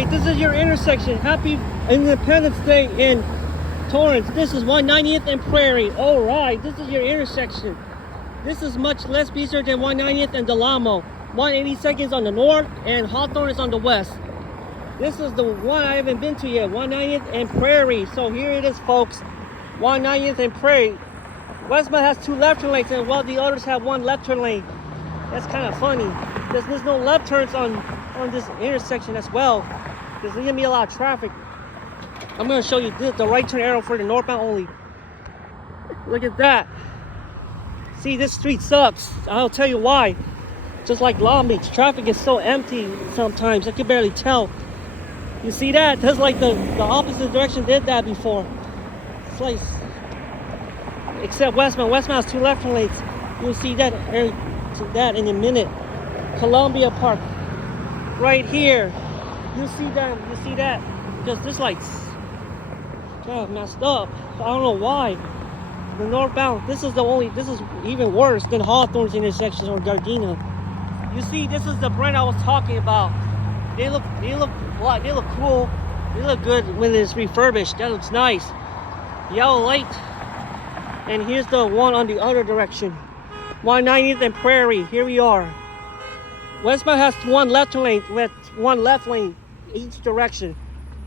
right, this is your intersection. Happy Independence Day in Torrance. This is 190th and Prairie. All right, this is your intersection. This is much less busier than 190th and Delamo. 182nd is on the north and Hawthorne is on the west. This is the one I haven't been to yet, 190th and Prairie. So here it is, folks. 190th and Prairie. Westmount has 2 left turn lanes and while the others have 1 left turn lane. That's kind of funny. There's no left turns on this intersection as well. There's gonna be a lot of traffic. I'm gonna show you the right turn arrow for the northbound only. Look at that. See, this street sucks. I'll tell you why. Just like Long Beach, traffic is so empty sometimes. I can barely tell. You see that? That's like the opposite direction did that before. It's like, except Westmount. Westmount has 2 left turn lanes. You'll see that in a minute. Columbia Park, right here. You see that? Because this light's kind of messed up. I don't know why. The northbound, this is even worse than Hawthorne's intersections or Gardena. You see, this is the brand I was talking about. They look cool. They look good when it's refurbished. That looks nice. Yellow light. And here's the one on the other direction. 190th and Prairie. Here we are. Westmount has 1 left lane, with 1 left lane each direction.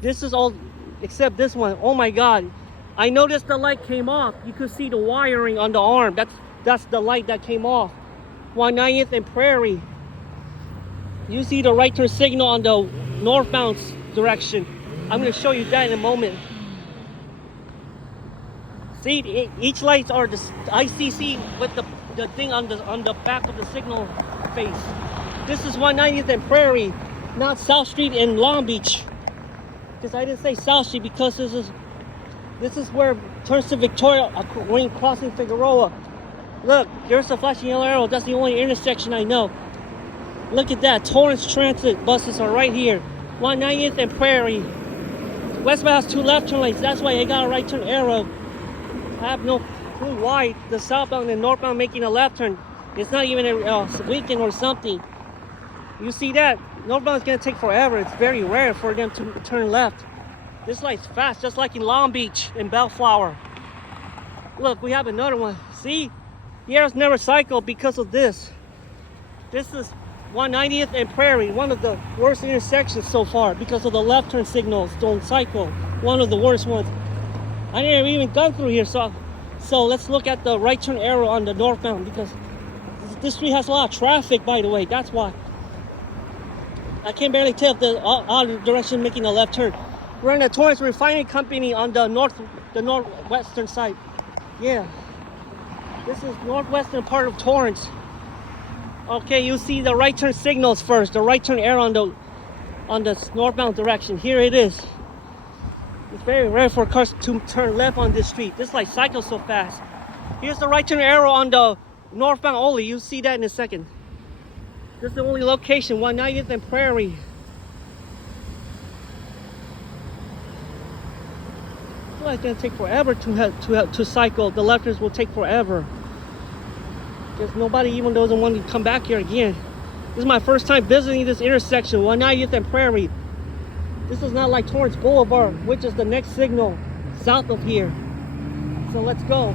This is all except this one. Oh my God! I noticed the light came off. You could see the wiring on the arm. That's the light that came off. 190th and Prairie. You see the right turn signal on the northbound direction. I'm going to show you that in a moment. See, each lights are the ICC with the thing on the back of the signal face. This is 190th and Prairie, not South Street in Long Beach. Because I didn't say South Street because this is where it turns to Victoria when crossing Figueroa. Look, there's a flashing yellow arrow. That's the only intersection I know. Look at that. Torrance Transit buses are right here. 190th and Prairie. Westbound has 2 left turn lanes. That's why I got a right turn arrow. I have no clue why the southbound and northbound making a left turn. It's not even a weekend or something. You see that? Northbound is going to take forever. It's very rare for them to turn left. This light's fast, just like in Long Beach and Bellflower. Look, we have another one. See? The arrows never cycle because of this. This is 190th and Prairie, one of the worst intersections so far because of the left turn signals don't cycle. One of the worst ones. I never even gone through here, so let's look at the right turn arrow on the northbound because this street has a lot of traffic, by the way. That's why. I can barely tell if the other direction making a left turn. We're in the Torrance Refining Company on the northwestern side. Yeah. This is northwestern part of Torrance. Okay, you see the right turn signals first. The right turn arrow on the northbound direction. Here it is. It's very rare for cars to turn left on this street. This light cycles so fast. Here's the right turn arrow on the northbound only. You'll see that in a second. This is the only location, 190th and Prairie. Well, it's gonna take forever to cycle. The lefters will take forever. Because nobody even doesn't want to come back here again. This is my first time visiting this intersection, 190th and Prairie. This is not like Torrance Boulevard, which is the next signal south of here. So let's go.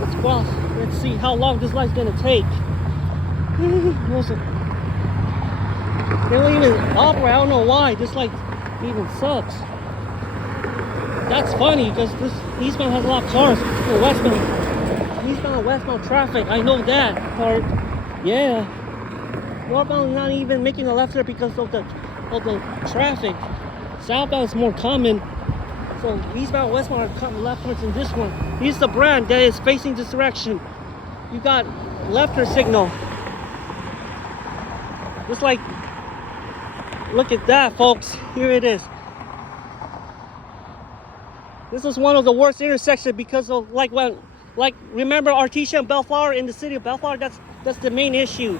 Let's cross. Let's see how long this light's gonna take. They don't even operate. I don't know why. This light even sucks. That's funny because this eastbound has a lot of cars. Westbound. Eastbound and westbound traffic. I know that part. Yeah. Northbound is not even making a left there because of the traffic. Southbound is more common. So eastbound and westbound are cutting left turns in this one. Here's the brand that is facing this direction. You got left turn signal. Just like, look at that, folks. Here it is. This is one of the worst intersections because of remember Artesia and Bellflower in the city of Bellflower? That's the main issue.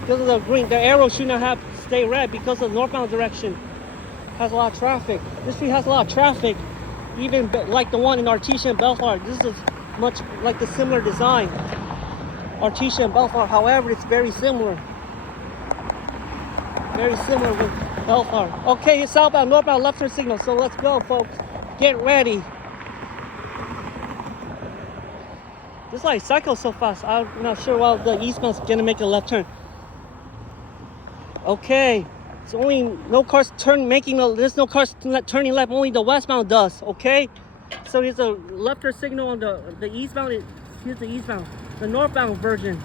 Because of the green, the arrow should not have stay red because of the northbound direction. Has a lot of traffic. This street has a lot of traffic, even like the one in Artesia and Bellflower. This is much like the similar design. Artesia and Bellflower, however, it's very similar. Very similar with Bellflower. Okay, it's southbound, northbound, left turn signal. So let's go, folks. Get ready. This light cycles so fast. I'm not sure why the eastbound's gonna make a left turn. Okay, it's only no cars there's no cars turning left. Only the westbound does. Okay, so here's a left turn signal on the eastbound. Here's the eastbound, the northbound version.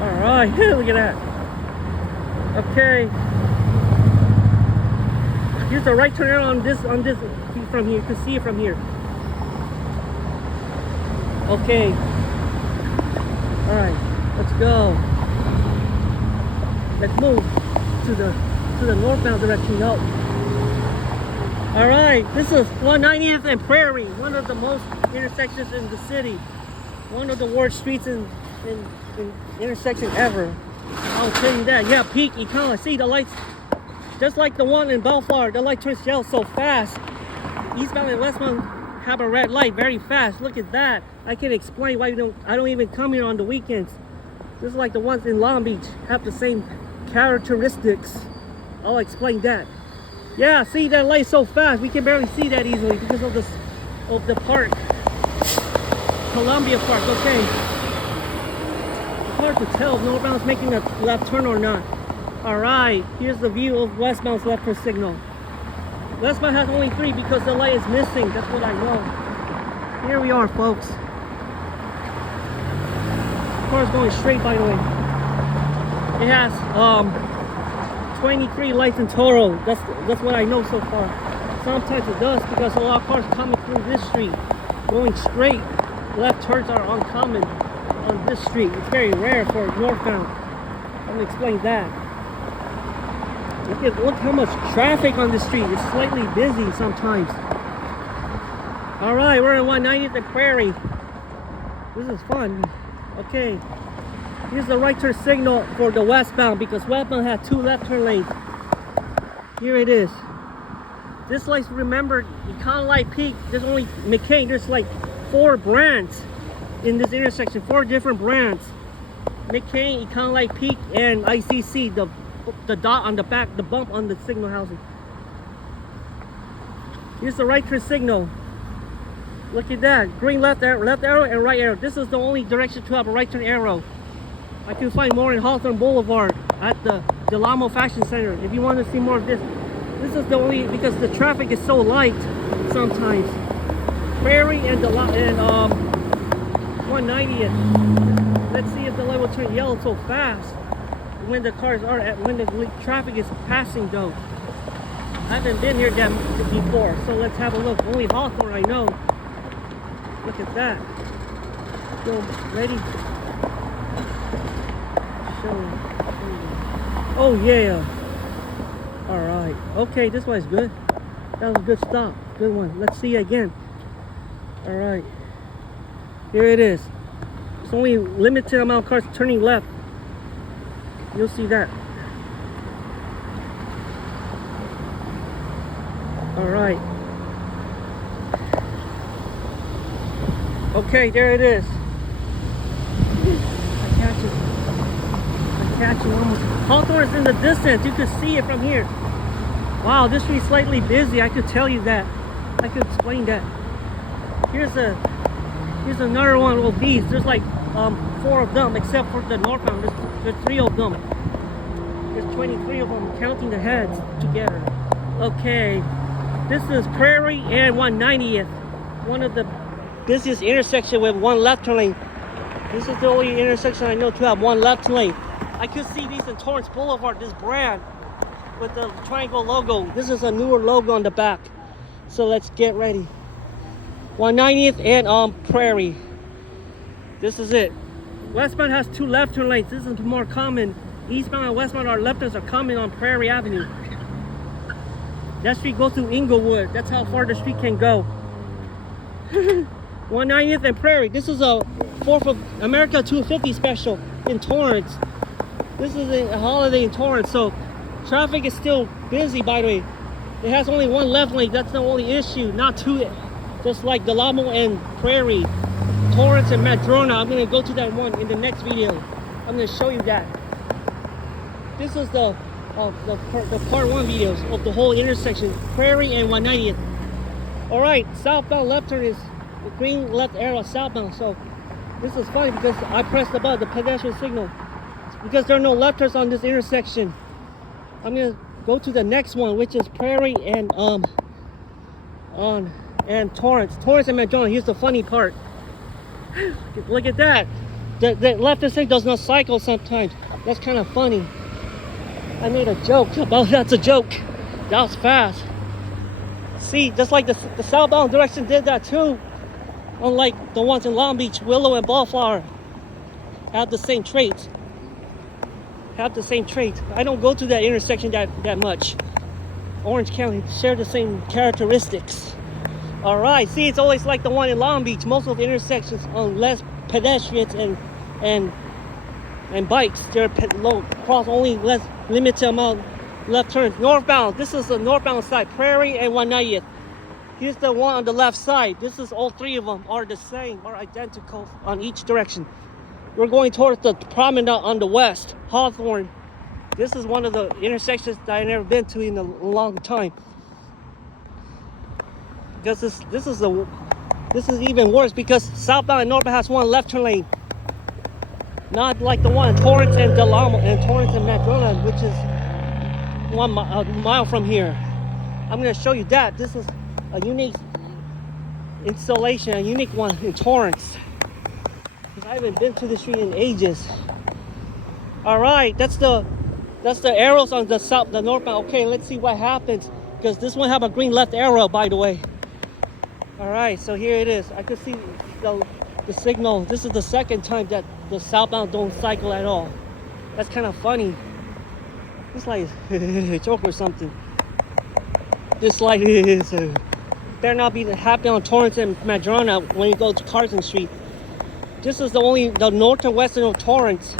All right, look at that. Okay, here's the right turn arrow on this from here. You can see it from here. Okay. All right, let's go. Let's move to the northbound direction. No. All right, this is 190th and Prairie, one of the most intersections in the city. One of the worst streets in intersection ever. I'll tell you that. Yeah, peak. You kind of see the lights, just like the one in Bellflower. The light turns yellow so fast. Eastbound and westbound have a red light very fast. Look at that. I can explain why I don't even come here on the weekends. Just like the ones in Long Beach have the same characteristics. I'll explain that. Yeah, see that light so fast. We can barely see that easily because of the park. Columbia Park. Okay. Hard to tell if northbound's making a left turn or not. Alright, here's the view of westbound's left turn signal. Westbound has only 3 because the light is missing. That's what I know. Here we are, folks. The car's going straight, by the way. It has 23 lights in total. That's what I know so far. Sometimes it does because a lot of cars coming through this street going straight. Left turns are uncommon on this street. It's very rare for northbound. I'm gonna explain that. Look how much traffic on the street. It's slightly busy sometimes. All right, we're in 190th and Prairie. This is fun. Okay, here's the right turn signal for the westbound because westbound has 2 left turn lanes. Here it is. This light, remember, Econ Light Peak. There's only McCain. There's like 4 brands in this intersection. 4 different brands. McCain, Econ Light Peak, and ICC. The dot on the back, the bump on the signal housing. Here's the right turn signal. Look at that. Green left arrow and right arrow. This is the only direction to have a right turn arrow. I can find more in Hawthorne Boulevard at the Del Amo Fashion Center. If you want to see more of this, this is the only, because the traffic is so light sometimes. Prairie and 190th. Let's see if the light will turn yellow so fast when the cars are when the traffic is passing though. I haven't been here before, so let's have a look. Only Hawthorne I know. Look at that. Go, ready? Oh yeah. All right. Okay, this one's good. That was a good stop. Good one. Let's see again. All right. Here it is. It's only limited amount of cars turning left. You'll see that. All right. Okay, there it is. I catch it almost. Hawthorne is in the distance. You can see it from here. Wow, this street's slightly busy. I could tell you that. I could explain that. Here's another one of these. There's like 4 of them, except for the northbound. There's 3 of them. There's 23 of them, counting the heads together. Okay, this is Prairie and 190th. One of the busiest intersection with 1 left turn lane. This is the only intersection I know to have 1 left lane. I could see these in Torrance Boulevard, this brand with the triangle logo. This is a newer logo on the back. So let's get ready. 190th and Prairie. This is it. Westbound has 2 left turn lanes. This is more common. Eastbound and westbound left turns are common on Prairie Avenue. That street goes to Inglewood. That's how far the street can go. 190th and Prairie. This is a 4th of America 250 special in Torrance. This is a holiday in Torrance, so traffic is still busy, by the way. It has only 1 left lane. That's the only issue, not 2, just like Del Amo and Prairie. Torrance and Madrona. I'm gonna go to that one in the next video. I'm gonna show you that. This is the part one videos of the whole intersection, Prairie and 190th. All right, southbound left turn is the green left arrow southbound. So this is funny because I pressed the button, the pedestrian signal, because there are no left turns on this intersection. I'm gonna go to the next one, which is Prairie and Torrance and Madrona. Here's the funny part. Look at that. The left turn does not cycle sometimes. That's kind of funny. I made a joke about that's a joke. That was fast. See, just like the southbound direction did that too. Unlike the ones in Long Beach, Willow and Ballflower have the same traits. I don't go to that intersection that much. Orange County share the same characteristics. All right, see, it's always like the one in Long Beach. Most of the intersections on less pedestrians and bikes. They're cross only less limited amount left turns. Northbound, this is the northbound side, Prairie and 190th. Here's the one on the left side. This is all three of them are the same, are identical on each direction. We're going towards the promenade on the west, Hawthorne. This is one of the intersections that I've never been to in a long time. Because this is even worse because southbound and northbound has one left turn lane. Not like the one in Torrance and Madrona, which is a mile from here. I'm going to show you that. This is a unique installation, a unique one in Torrance. I haven't been to the street in ages. All right, that's the arrows on the northbound. Okay, let's see what happens because this one have a green left arrow, by the way. All right, so here it is. I could see the signal. This is the second time that the southbound don't cycle at all. That's kind of funny. It's like a joke or something. This light is better not be happening on Torrance and Madrona when you go to Carson Street. This is the north and western of Torrance.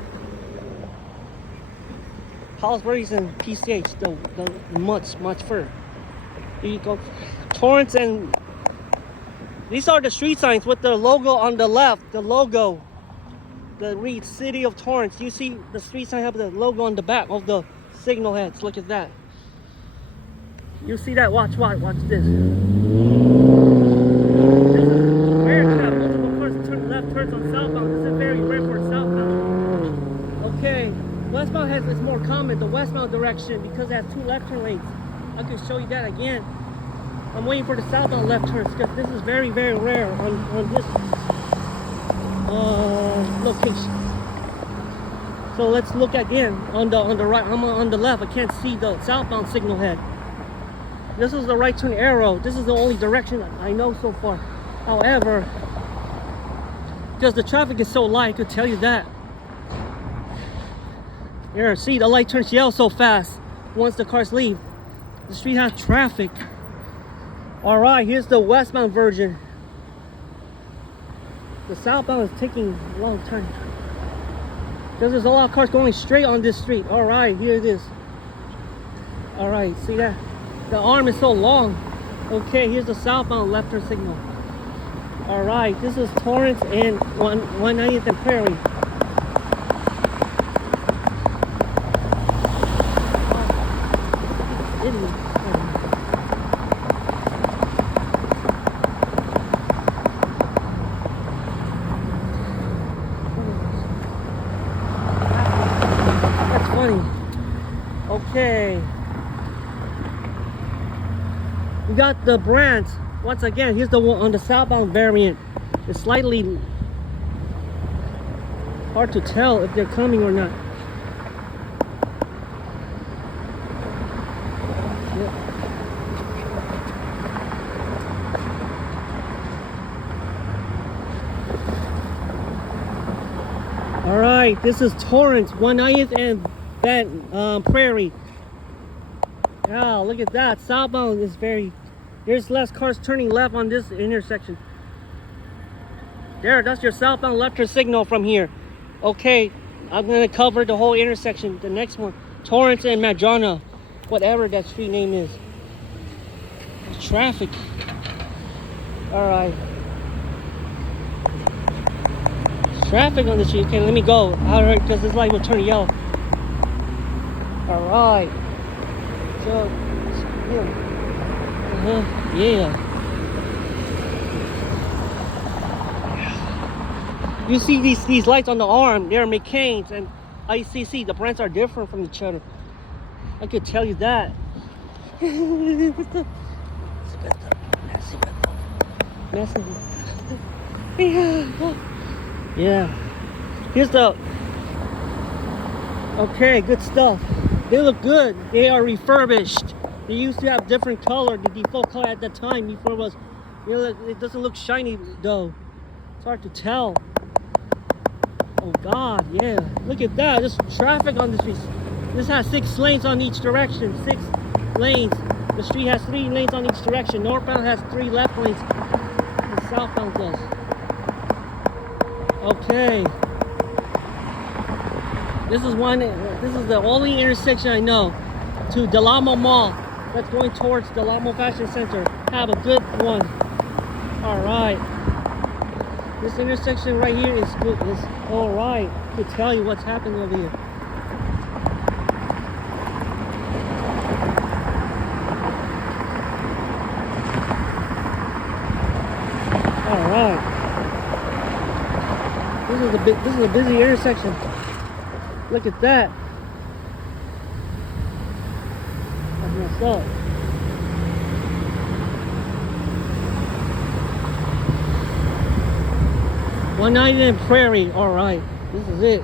Hollisbury's and PCH, the much further. You go Torrance and these are the street signs with the logo on the left. The logo, the reads City of Torrance. You see the street sign have the logo on the back of the signal heads. Look at that. You see that? Watch this. Turns on southbound. This is very rare for southbound. Okay, westbound it's more common, the westbound direction, because it has two left turn lanes. I can show you that again. I'm waiting for the southbound left turns because this is very, very rare on this location. So let's look again on the right. I'm on the left. I can't see the southbound signal head. This is the right turn arrow. This is the only direction I know so far. However, because the traffic is so light, I could tell you that. Here, see, the light turns yellow so fast once the cars leave. The street has traffic. All right, here's the westbound version. The southbound is taking a long time because there's a lot of cars going straight on this street. All right, here it is. All right, see that? The arm is so long. Okay, here's the southbound left turn signal. All right, this is Torrance and 190th and Prairie. That's funny. Okay. We got the brands. Once again, here's the one on the southbound variant. It's slightly hard to tell if they're coming or not. All right, this is Torrance, 190th and Prairie. Yeah, look at that. Southbound is there's less cars turning left on this intersection. There, that's your southbound left turn signal from here. Okay, I'm gonna cover the whole intersection. The next one, Torrance and Madrona, whatever that street name is. Traffic. All right. traffic on the street. Okay, let me go. Alright, because this light will turn yellow. Alright. So, yeah. You see these lights on the arm, they're McCain's and ICC. The brands are different from each other. I could tell you that. Yeah. Here's the. Okay, good stuff. They look good. They are refurbished. They used to have different color. The default color at that time before was, you know, it doesn't look shiny though. It's hard to tell. Oh God, yeah. Look at that. There's traffic on the street. This has 6 lanes on each direction. 6 lanes. The street has 3 lanes on each direction. Northbound has 3 left lanes. And southbound does. Okay. This is the only intersection I know to Delamo Mall that's going towards Delamo Fashion Center. Have a good one. Alright. This intersection right here is good. It's alright. I can tell you what's happening over here. Alright. This is a busy intersection. Look at that. That's messed up. $190 in Prairie. All right, this is it.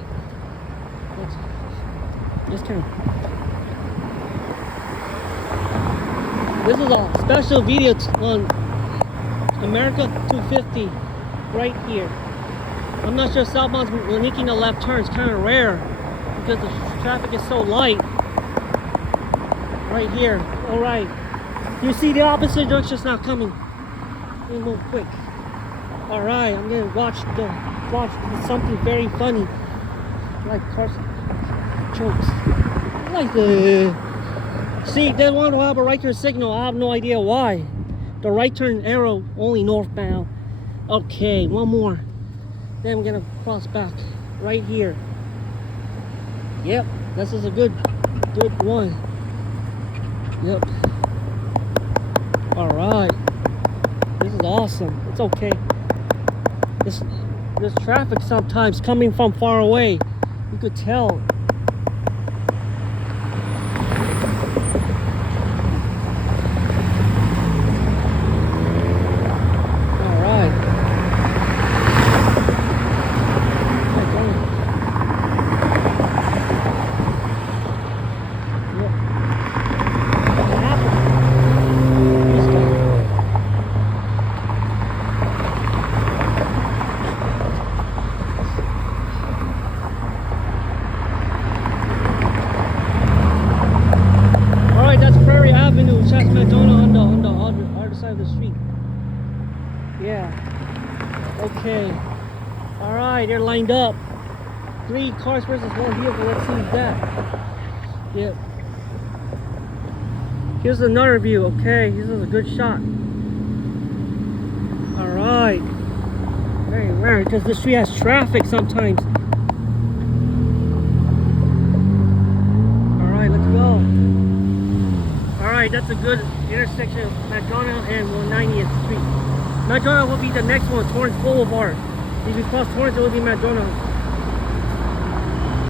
Let's turn. This is a special video on America 250 right here. I'm not sure southbound's making a left turn. It's kind of rare because the traffic is so light. Right here. All right. You see the opposite direction's not coming. Let me move quick. All right. I'm gonna watch something very funny, like cars jokes. Like see, they want to have a right turn signal. I have no idea why. The right turn arrow only northbound. Okay, one more. Then I'm gonna cross back right here. Yep, this is a good one. Yep. All right. This is awesome. It's okay. There's traffic sometimes coming from far away. You could tell. Prairie Avenue, Chas McDonald on the other side of the street. Yeah. Okay. All right, they're lined up. 3 cars versus 1 vehicle. Let's see that. Yep. Here's another view. Okay, this is a good shot. All right. Very rare because the street has traffic sometimes. All right, let's go. Alright, that's a good intersection of McDonald and 190th Street. McDonald will be the next one, Torrance Boulevard. If you cross Torrance, it will be McDonald.